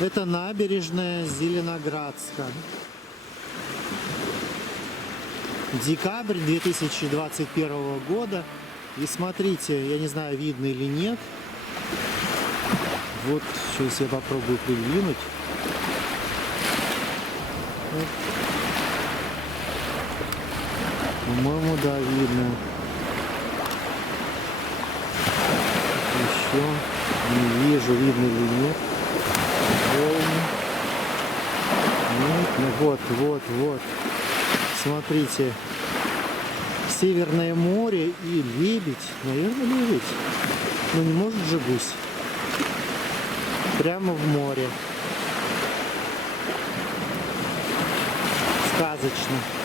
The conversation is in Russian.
Это набережная Зеленоградска. Декабрь 2021 года. И смотрите, я не знаю, видно или нет. Вот, сейчас я попробую придвинуть. Вот. По-моему, да, видно. Еще не вижу, видно или нет. Нет, ну вот. Смотрите. Северное море и лебедь. Наверное, лебедь. Но не может же гусь. Прямо в море. Сказочно.